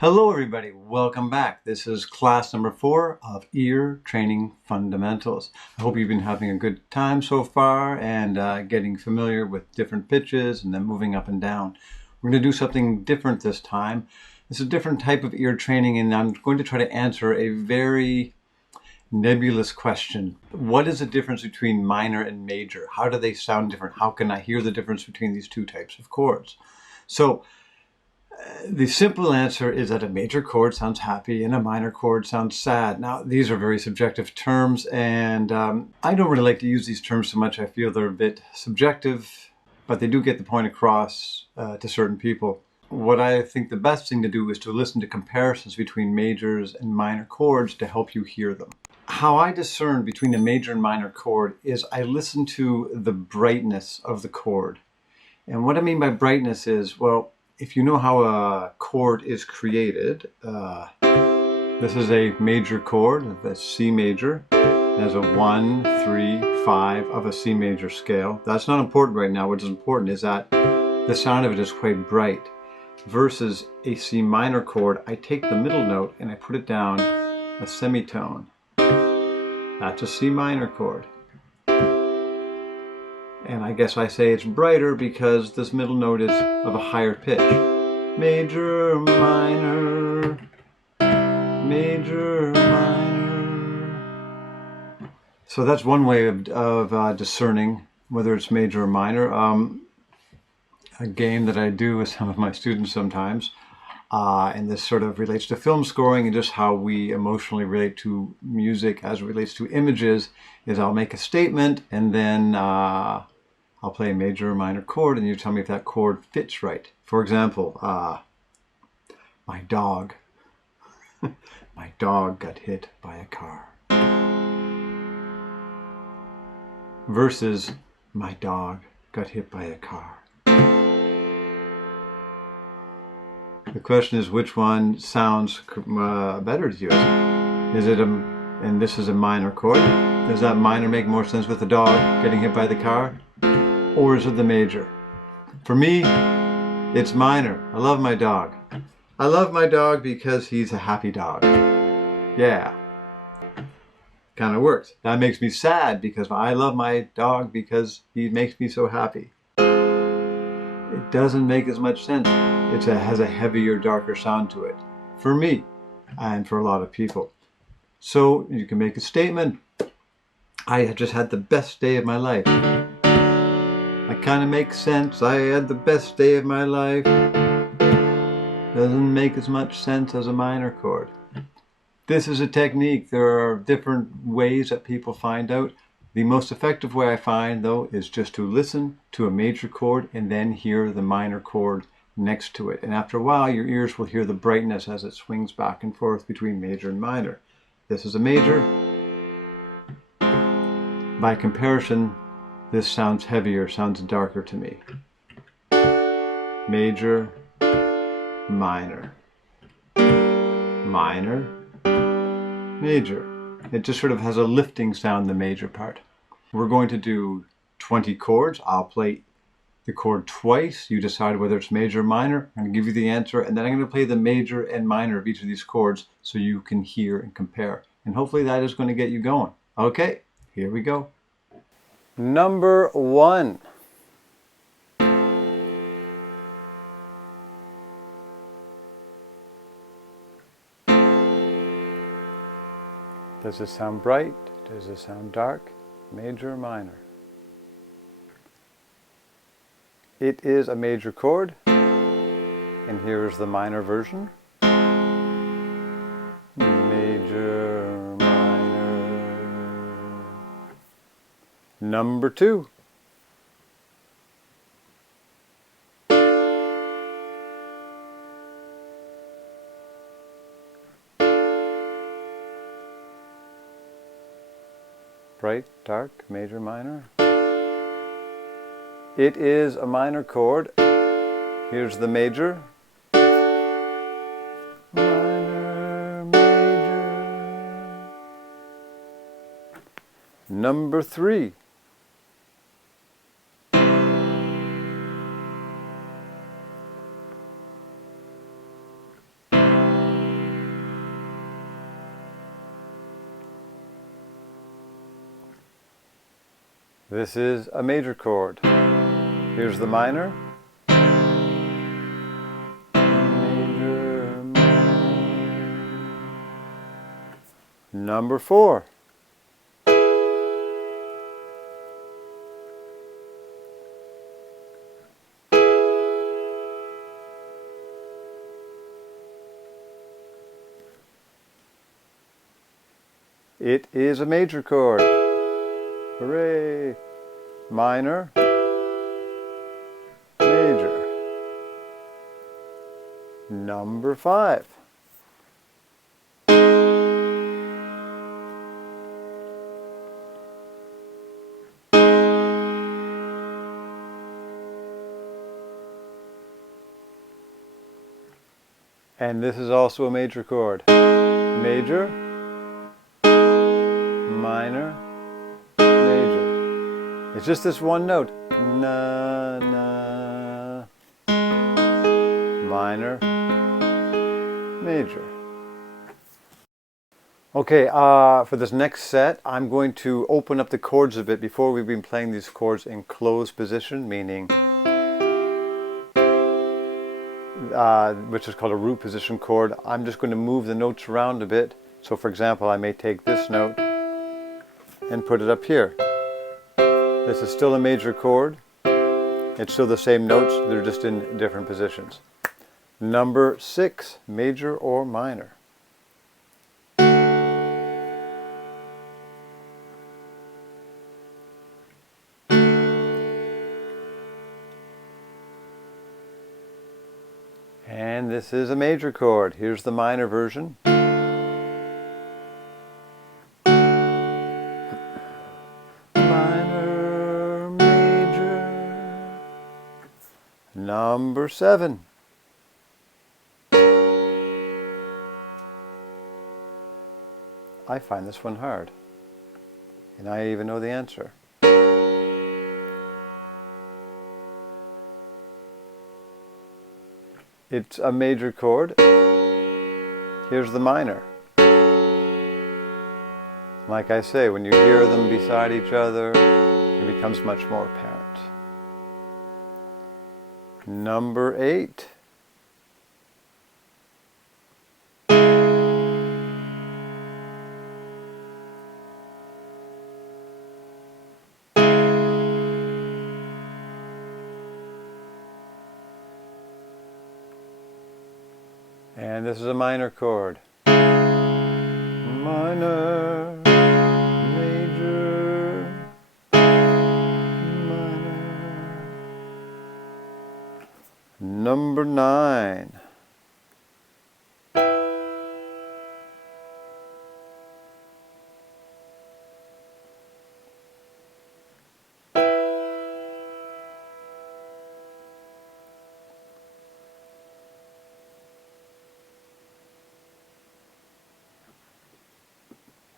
Hello everybody, welcome back. This is class number 4 of Ear Training Fundamentals. I hope you've been having a good time so far and getting familiar with different pitches and then moving up and down. We're going to do something different this time. It's a different type of ear training and I'm going to try to answer a very nebulous question. What is the difference between minor and major? How do they sound different? How can I hear the difference between these two types of chords? So, the simple answer is that a major chord sounds happy and a minor chord sounds sad. Now, these are very subjective terms, and I don't really like to use these terms so much. I feel they're a bit subjective, but they do get the point across to certain people. What I think the best thing to do is to listen to comparisons between majors and minor chords to help you hear them. How I discern between a major and minor chord is I listen to the brightness of the chord. And what I mean by brightness is, well, if you know how a chord is created, this is a major chord, that's C major. It has a 1, 3, 5 of a C major scale. That's not important right now. What is important is that the sound of it is quite bright. Versus a C minor chord, I take the middle note and I put it down a semitone. That's a C minor chord. And I guess I say it's brighter because this middle note is of a higher pitch. Major, minor, major, minor. So that's one way of discerning whether it's major or minor. A game that I do with some of my students sometimes, and this sort of relates to film scoring and just how we emotionally relate to music as it relates to images, is I'll make a statement and then I'll play a major or minor chord and you tell me if that chord fits right. For example, my dog. My dog got hit by a car. Versus my dog got hit by a car. The question is, which one sounds better to you? Is it and this is a minor chord. Does that minor make more sense with the dog getting hit by the car? Or is it the major? For me, it's minor. I love my dog. I love my dog because he's a happy dog. Yeah. Kind of works. That makes me sad because I love my dog because he makes me so happy. It doesn't make as much sense. It has a heavier, darker sound to it. For me, and for a lot of people. So you can make a statement. I just had the best day of my life. That kind of makes sense. I had the best day of my life. Doesn't make as much sense as a minor chord. This is a technique. There are different ways that people find out. The most effective way I find, though, is just to listen to a major chord and then hear the minor chord next to it. And after a while, your ears will hear the brightness as it swings back and forth between major and minor. This is a major. By comparison, this sounds heavier, sounds darker to me. Major, minor, minor, major. It just sort of has a lifting sound, the major part. We're going to do 20 chords. I'll play the chord twice. You decide whether it's major or minor. I'm going to give you the answer, and then I'm going to play the major and minor of each of these chords so you can hear and compare. And hopefully that is going to get you going. Okay, here we go. Number 1. Does this sound bright? Does this sound dark? Major or minor? It is a major chord, and here is the minor version. Major, minor. Number 2. Bright, dark, major, minor. It is a minor chord. Here's the major. Minor, major. Number 3. This is a major chord. Here's the minor. Major, minor. Number 4. It is a major chord. Hooray! Minor, major. Number 5. And this is also a major chord. Major, minor, major. It's just this one note. Na, na. Minor, major. Okay, for this next set, I'm going to open up the chords a bit. Before we've been playing these chords in closed position, meaning which is called a root position chord. I'm just going to move the notes around a bit. So for example, I may take this note and put it up here. This is still a major chord. It's still the same notes, they're just in different positions. Number 6, major or minor. And this is a major chord. Here's the minor version. Minor, major. Number 7. I find this one hard. And I even know the answer. It's a major chord. Here's the minor. Like I say, when you hear them beside each other, it becomes much more apparent. Number 8. And this is a minor chord. Minor, major, minor. Number 9.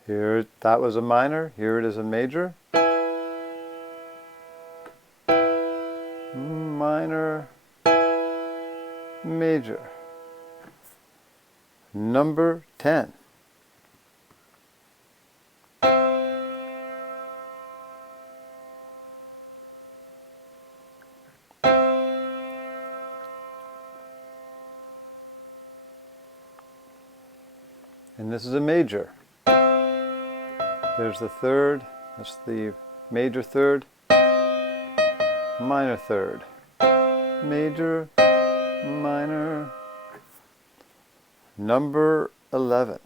Here, that was a minor. Here it is a major. Minor, major. Number 10. And this is a major. There's the third, that's the major third, minor third, major, minor. Number 11.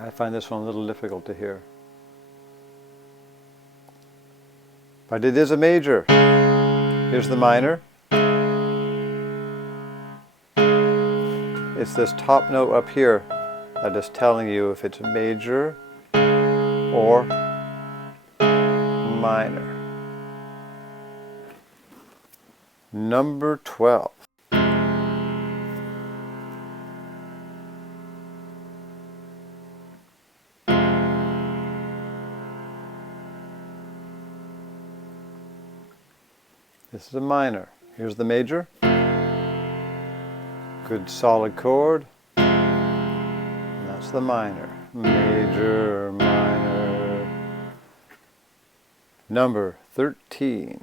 I find this one a little difficult to hear. But it is a major. Here's the minor. It's this top note up here that is telling you if it's major or minor. Number 12. This is a minor. Here's the major. Good solid chord. And that's the minor. Major, minor. Number 13.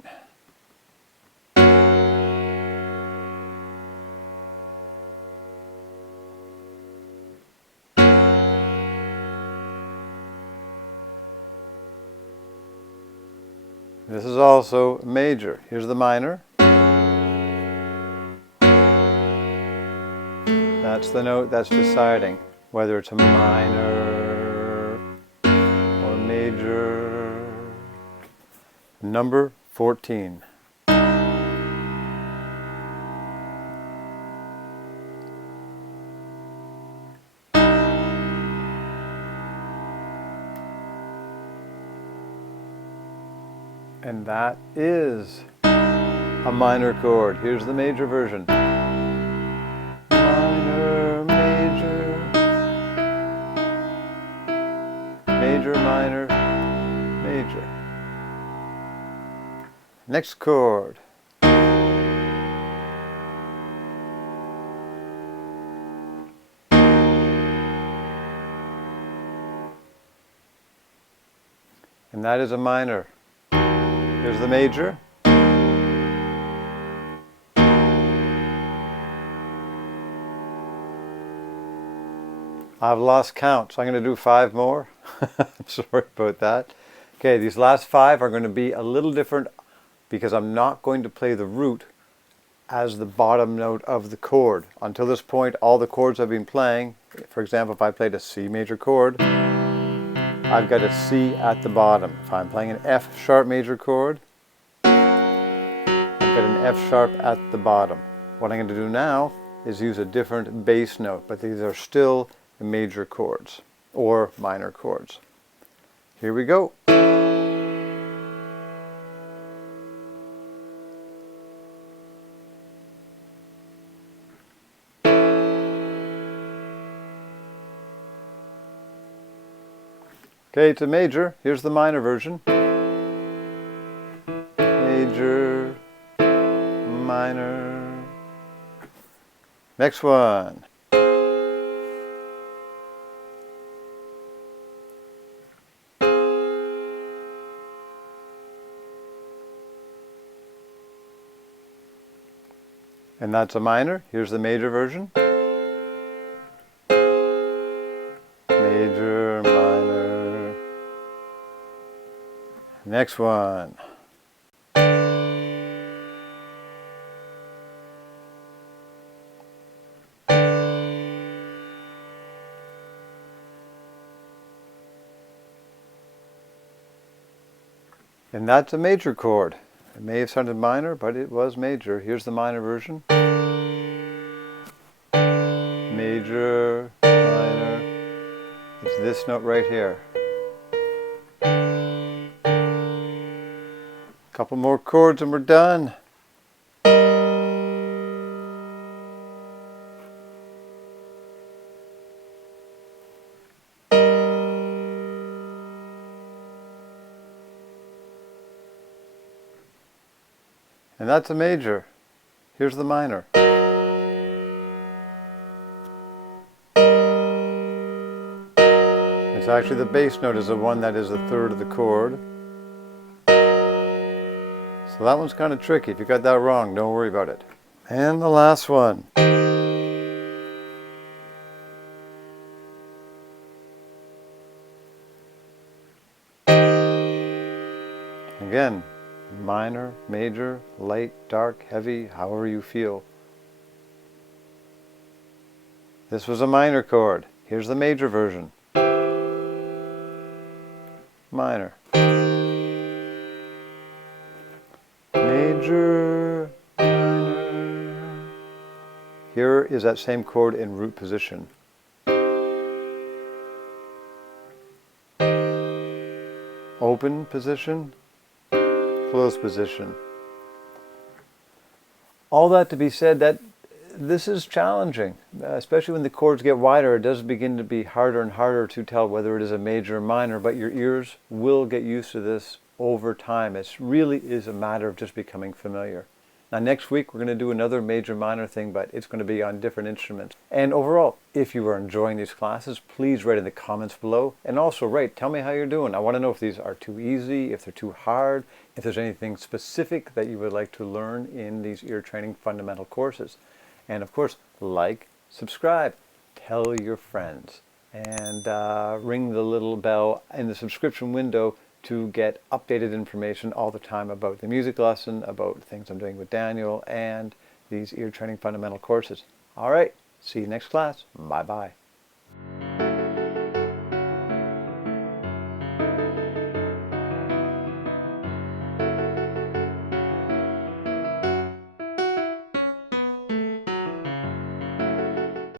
This is also major. Here's the minor. That's the note that's deciding whether it's a minor or major. Number 14. And that is a minor chord. Here's the major version. Minor, major, major, minor, major. Next chord. And that is a minor. Here's the major. I've lost count, so I'm going to do 5 more. I'm sorry about that. Okay, these last 5 are going to be a little different because I'm not going to play the root as the bottom note of the chord. Until this point, all the chords I've been playing, for example, if I played a C major chord, I've got a C at the bottom. If I'm playing an F sharp major chord, I've got an F sharp at the bottom. What I'm going to do now is use a different bass note, but these are still major chords or minor chords. Here we go. Okay, it's a major. Here's the minor version. Major, minor. Next one. And that's a minor. Here's the major version. Major, minor. Next one. And that's a major chord. It may have sounded minor, but it was major. Here's the minor version. Major, minor. It's this note right here. Couple more chords and we're done. And that's a major. Here's the minor. It's actually the bass note is the one that is a third of the chord. So that one's kind of tricky. If you got that wrong, don't worry about it. And the last one. Again, minor, major, light, dark, heavy, however you feel. This was a minor chord. Here's the major version. Minor. Major, minor. Here is that same chord in root position. Open position. Close position. All that to be said that this is challenging, especially when the chords get wider. It does begin to be harder and harder to tell whether it is a major or minor, but your ears will get used to this over time. It really is a matter of just becoming familiar. Now next week we're going to do another major minor thing, but it's going to be on different instruments. And overall, if you are enjoying these classes, please write in the comments below, and also tell me how you're doing. I want to know if these are too easy, if they're too hard, if there's anything specific that you would like to learn in these ear training fundamental courses. And of course, like, subscribe, tell your friends, and ring the little bell in the subscription window to get updated information all the time about the music lesson, about things I'm doing with Daniel, and these ear training fundamental courses. All right, see you next class. Bye-bye.